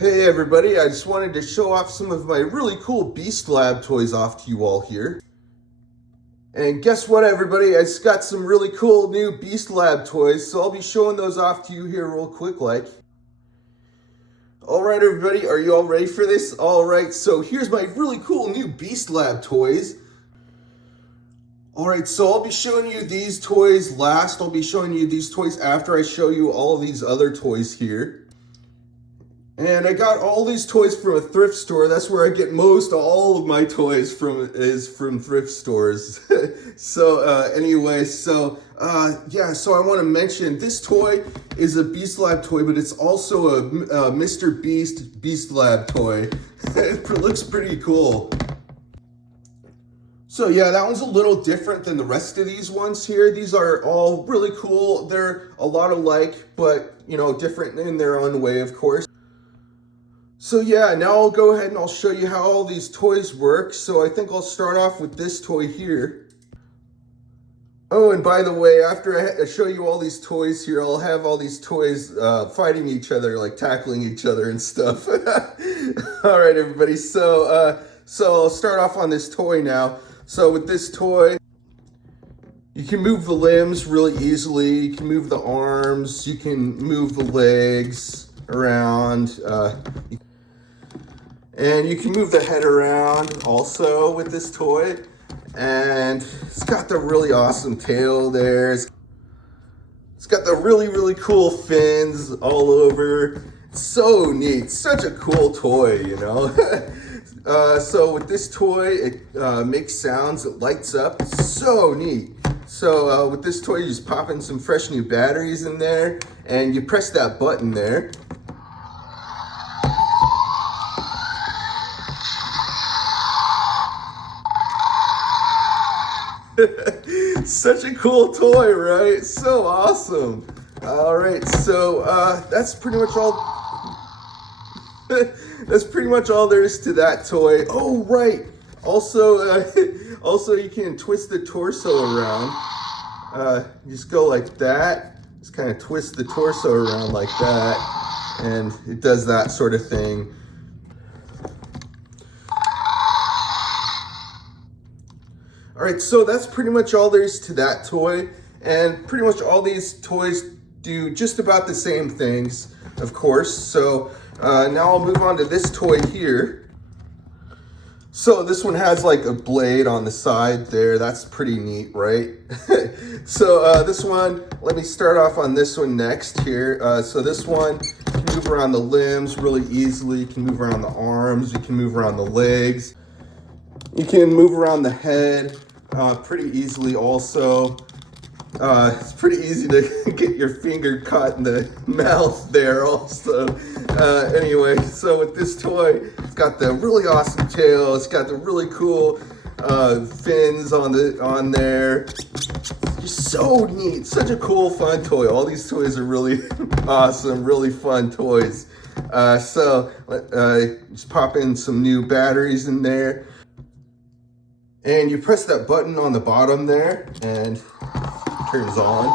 Hey everybody, I just wanted to show off some of my really cool Beast Lab toys off to you all here. And guess what everybody, I just got some really cool new Beast Lab toys, so I'll be showing those off to you here real quick like. Alright everybody, are you all ready for this? Alright, so here's my really cool new Beast Lab toys. Alright, so I'll be showing you these toys last. I'll be showing you these toys after I show you all of these other toys here. And I got all these toys from a thrift store. That's where I get most all of my toys from, is from thrift stores. So anyway, so I want to mention this toy is a Beast Lab toy, but it's also a Mr. Beast Lab toy. It looks pretty cool. So yeah, that one's a little different than the rest of these ones here. These are all really cool. They're a lot alike, but you know, different in their own way, of course. So yeah, now I'll go ahead and I'll show you how all these toys work. So I think I'll start off with this toy here. Oh, and by the way, after I show you all these toys here, I'll have all these toys fighting each other, like tackling each other and stuff. All right, everybody. So I'll start off on this toy now. So with this toy, you can move the limbs really easily. You can move the arms. You can move the legs around. And you can move the head around also with this toy. And it's got the really awesome tail there. It's got the really cool fins all over. It's so neat. Such a cool toy, you know. So with this toy, it makes sounds. It lights up. It's so neat. So with this toy, you just pop in some fresh new batteries in there. And you press that button there. Such a cool toy, right? So awesome. All right, so that's pretty much all. That's pretty much all there is to that toy. Oh, right. Also, also you can twist the torso around. You just go like that. Just kind of twist the torso around like that, and it does that sort of thing. All right, so that's pretty much all there is to that toy. And pretty much all these toys do just about the same things, of course. So now I'll move on to this toy here. So this one has like a blade on the side there. That's pretty neat, right? So this one, let me start off on this one next here. So this one, you can move around the limbs really easily. You can move around the arms. You can move around the legs. You can move around the head pretty easily also. It's pretty easy to get your finger caught in the mouth there also. Anyway, so with this toy, it's got the really awesome tail. It's got the really cool fins on there. Just so neat. Such a cool, fun toy. All these toys are really awesome, really fun toys. So just pop in some new batteries in there. And you press that button on the bottom there and it turns on.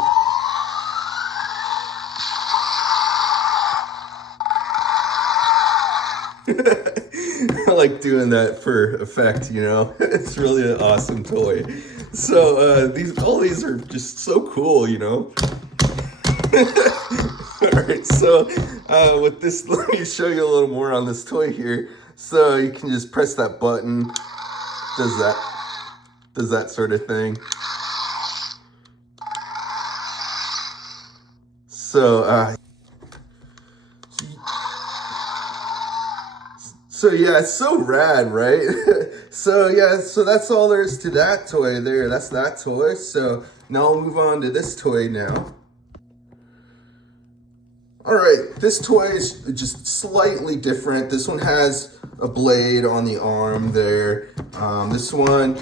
I like doing that for effect, you know. It's really an awesome toy. So all these are just so cool, you know. All right, so with this, let me show you a little more on this toy here. So you can just press that button. Does that sort of thing. So yeah, it's so rad, right? So yeah, so that's all there is to that toy there. That's that toy. So now I'll move on to this toy now. All right, this toy is just slightly different. This one has a blade on the arm there. This one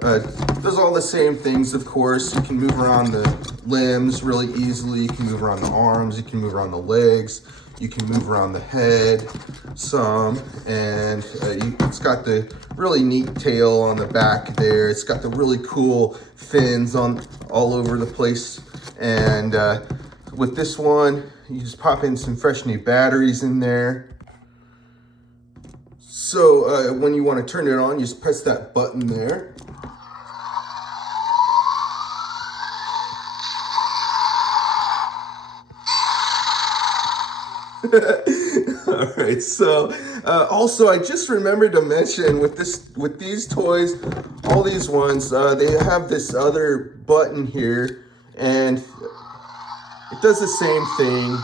does all the same things, of course. You can move around the limbs really easily. You can move around the arms. You can move around the legs. You can move around the head some. And it's got the really neat tail on the back there. It's got the really cool fins on all over the place. And with this one, you just pop in some fresh new batteries in there. So when you want to turn it on, you just press that button there. All right, so also I just remembered to mention with these toys, all these ones, they have this other button here, and it does the same thing.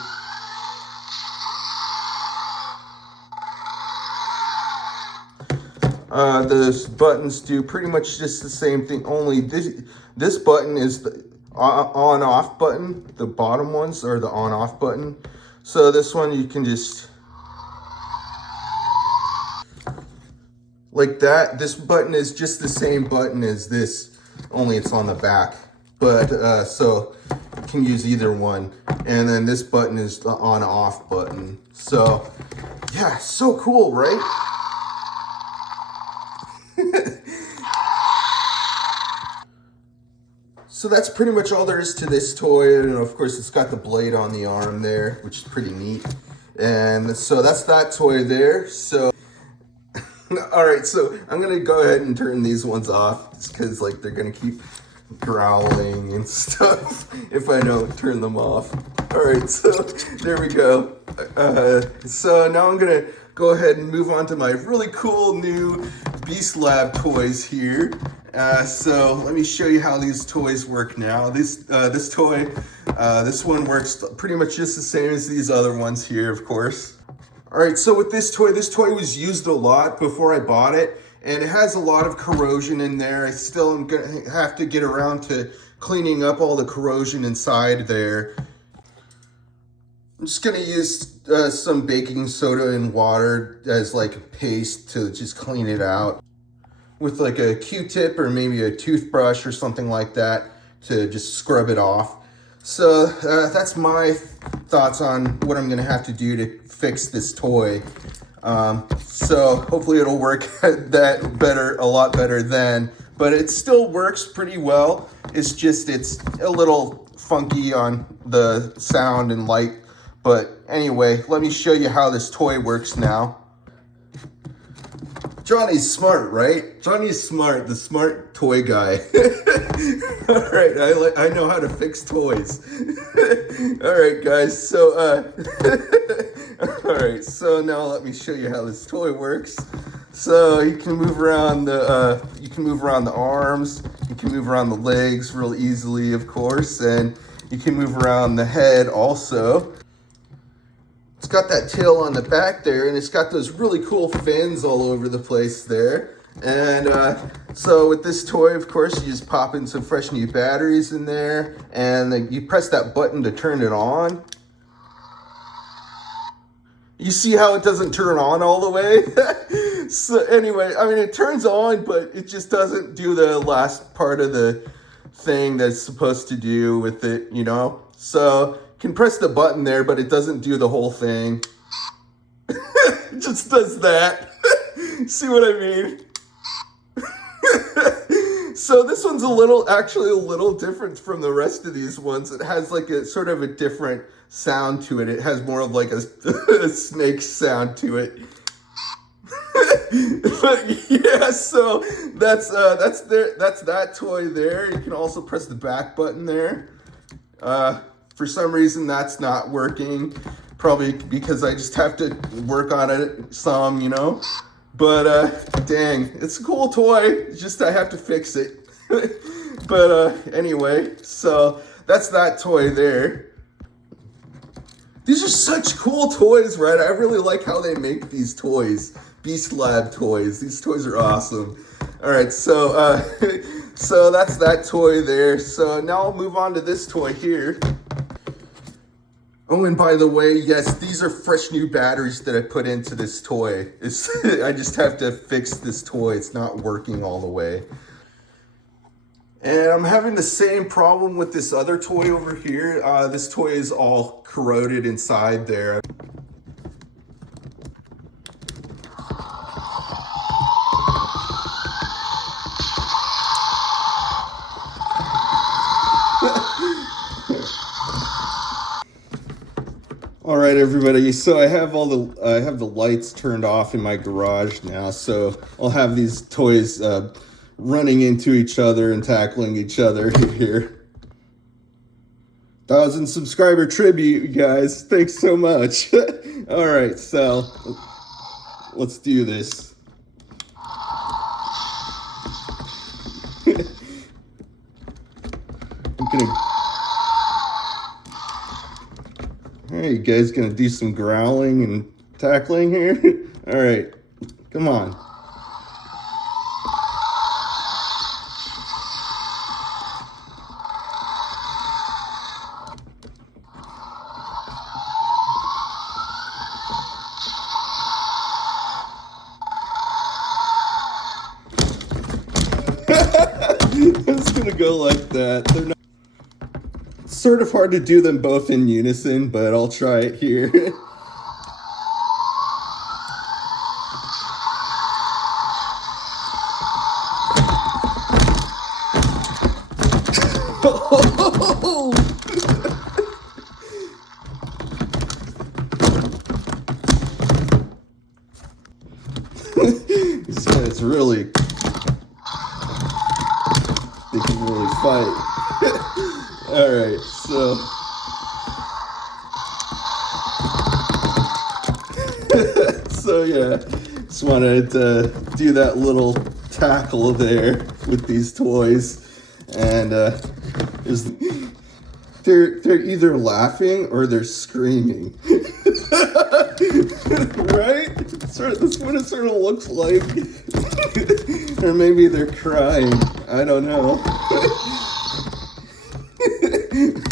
The buttons do pretty much just the same thing, only this button is the on-off button. The bottom ones are the on-off button. So this one you can just, like that. This button is just the same button as this, only it's on the back. But so you can use either one. And then this button is the on-off button. So yeah, so cool, right? So that's pretty much all there is to this toy, and of course it's got the blade on the arm there, which is pretty neat. And so that's that toy there. So all right, so I'm gonna go ahead and turn these ones off just because like they're gonna keep growling and stuff if I don't turn them off. All right, so there we go. So now I'm gonna go ahead and move on to my really cool new Beast Lab toys here. So let me show you how these toys work now. This toy, this one works pretty much just the same as these other ones here, of course. All right, so with this toy was used a lot before I bought it, and it has a lot of corrosion in there. I still am gonna have to get around to cleaning up all the corrosion inside there. I'm just gonna use some baking soda and water as like a paste to just clean it out, with like a Q-tip or maybe a toothbrush or something like that to just scrub it off. So that's my thoughts on what I'm gonna have to do to fix this toy. So hopefully it'll work a lot better then, but it still works pretty well. It's just, it's a little funky on the sound and light. But anyway, let me show you how this toy works now. Johnny's smart, right? Johnny's smart, the smart toy guy. All right, I know how to fix toys. All right, guys, so, all right, so now let me show you how this toy works. So you can move around the arms, you can move around the legs real easily, of course, and you can move around the head also. It's got that tail on the back there, and it's got those really cool fins all over the place there. And so with this toy, of course, you just pop in some fresh new batteries in there, and then you press that button to turn it on. You see how it doesn't turn on all the way? So anyway, I mean, it turns on, but it just doesn't do the last part of the thing that's supposed to do with it, you know? So can press the button there, but it doesn't do the whole thing. It just does that. See what I mean? So this one's actually a little different from the rest of these ones. It has like a sort of a different sound to it. It has more of like a snake sound to it. But yeah, so that's that toy there. You can also press the back button there. For some reason that's not working, probably because I just have to work on it some, you know. But dang, it's a cool toy. It's just I have to fix it. But anyway, so that's that toy there. These are such cool toys, right? I really like how they make these toys. Beast Lab toys. These toys are awesome. All right, so so that's that toy there. So now I'll move on to this toy here. Oh, and by the way, yes, these are fresh new batteries that I put into this toy. I just have to fix this toy. It's not working all the way. And I'm having the same problem with this other toy over here. This toy is all corroded inside there. All right, everybody. So I have the lights turned off in my garage now. So I'll have these toys running into each other and tackling each other here. 1,000 subscriber tribute, you guys. Thanks so much. All right, so let's do this. All right, you guys gonna do some growling and tackling here? All right, come on. It's gonna go like that. They're not. It's sort of hard to do them both in unison, but I'll try it here. These guys really, they can really fight. All right, so so yeah, just wanted to do that little tackle there with these toys, and they're either laughing or they're screaming. Right? That's what it sort of looks like. Or maybe they're crying. I don't know.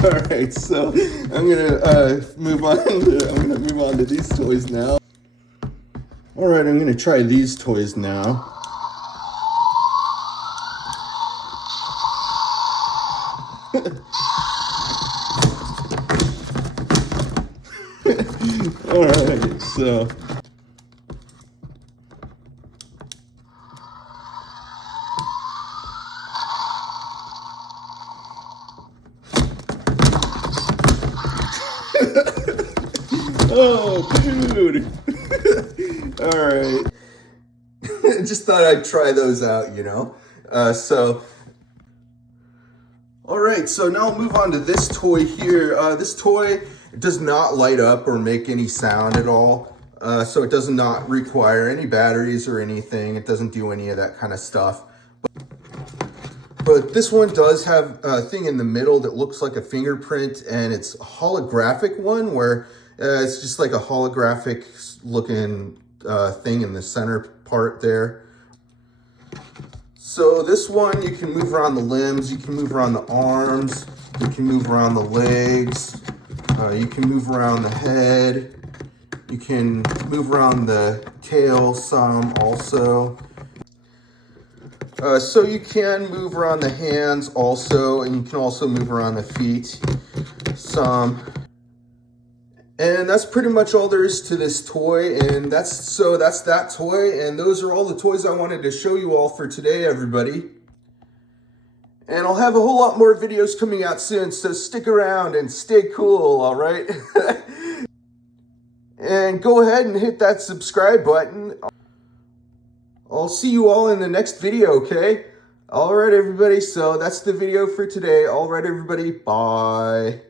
All right, so I'm gonna move on to these toys now. All right, I'm gonna try these toys now. All right, so. Oh, dude. All right. Just thought I'd try those out, you know? All right, so now I'll move on to this toy here. This toy does not light up or make any sound at all. So it does not require any batteries or anything. It doesn't do any of that kind of stuff. But this one does have a thing in the middle that looks like a fingerprint, and it's a holographic one where it's just like a holographic looking thing in the center part there. So this one, you can move around the limbs, you can move around the arms, you can move around the legs, you can move around the head, you can move around the tail some also. So you can move around the hands also, and you can also move around the feet some. And that's pretty much all there is to this toy, and that's that toy, and those are all the toys I wanted to show you all for today, everybody. And I'll have a whole lot more videos coming out soon, so stick around and stay cool, all right? And go ahead and hit that subscribe button. I'll see you all in the next video, okay? All right, everybody, so that's the video for today. All right, everybody, bye.